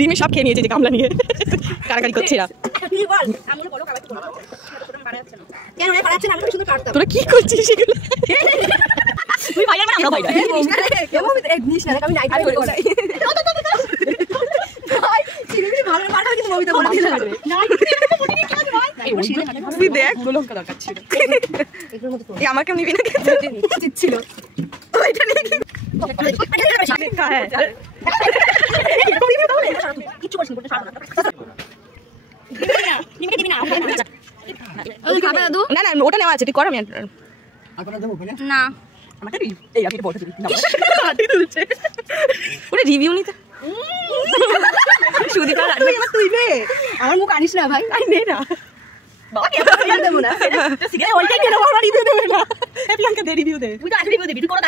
রিমি সব খেয়ে নিয়েছে যে গামলা নিয়ে কারাকারি করছে না। তোরা কি করছিস সেগুলো? তুই ভাইরাল মানে আমরা ভাইরাল। তুই দেখ লঙ্কা দরকার ছিল আমাকে নিবি না ছিল না না ওটা নেওয়া আছে ঠিক কর আমি না ওটা রিভিউ নিতে আমার মুখ আনিস না ভাই নে না রিভিউ দে তুই তো আজ রিভিউ দিবি তুই কোনো